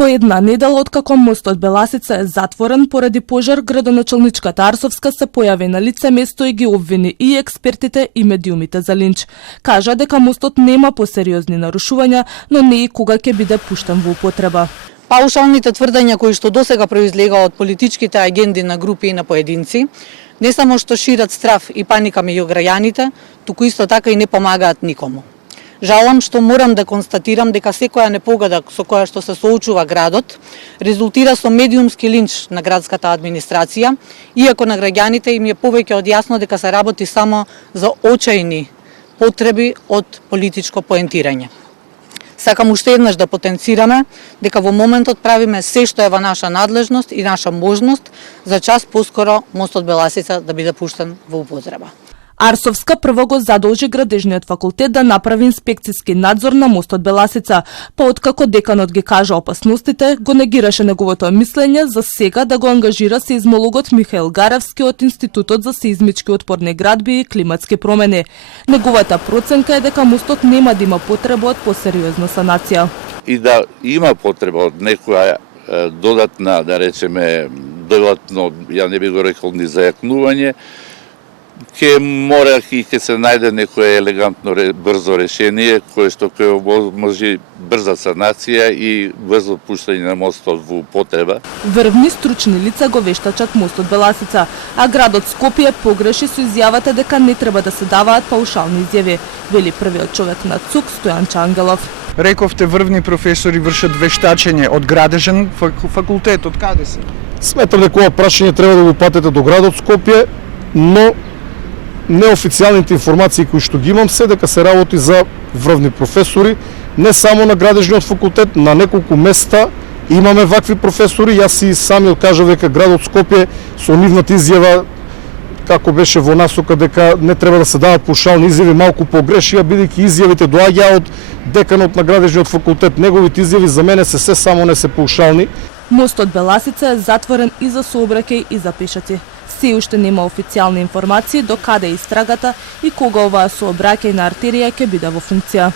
По една недела откако мостот Беласица е затворен поради пожар, градоначалничката Арсовска се појави на лице место и ги обвини и експертите и медиумите за линч. Кажа дека мостот нема посериозни нарушувања, но не и кога ќе биде пуштен во употреба. Паушалните тврдења кои што досега произлега од политичките агенди на групи и на поединци, не само што шират страв и паника меѓу граѓаните, туку исто така и не помагаат никому. Жалам што морам да констатирам дека секоја непогода со која што се соочува градот резултира со медиумски линч на градската администрација, иако на граѓаните им е повеќе од јасно дека се работи само за очајни потреби од политичко поентирање. Сакам уште еднаш да потенцираме дека во моментот правиме се што е во наша надлежност и наша можност за час поскоро мостот Беласица да биде пуштен во употреба. Арсовска прво го задолжи градежниот факултет да направи инспекцијски надзор на мостот Беласица, па откако деканот ги кажа опасностите, го негираше неговото мислење за сега да го ангажира сеизмологот Михаил Гаревски од Институтот за сеизмички отпорни градби и климатски промени. Неговата проценка е дека мостот нема да има потреба од посериозна санација. И да има потреба од некоја додатна, да речеме, додатно, ја не би го рекол ни зајакнување, ќе мора и ќе се најде некое елегантно брзо решение кое што ќе може брза санација и брзо пуштање на мостот во употреба. Врвни стручни лица го вештачат мостот Беласица, а градот Скопје погреши со изјавата дека не треба да се даваат паушални изјави, вели првиот човек на ЦУК Стојан Чангелов. Рековте врвни професори вршат вештачење од градежен факултет, од каде се? Сметам дека ова прашање треба да го патете до градот Скопје, но неофицијалните информации кои што ги имам се дека се работи за врвни професори, не само на градежниот факултет, на неколку места имаме вакви професори. Јас и самиот кажав дека градот Скопје со нивната изјава како беше во насока дека не треба да се дават паушални изјави, малку погрешија, бидејќи изјавите доаѓаа од деканот на градежниот факултет. Неговите изјави за мене се само не се паушални. Мостот Беласица е затворен и за сообраќај и за пешаци. Се уште нема официјални информации до каде е истрагата и кога оваа сообраќајна артерија ќе биде во функција.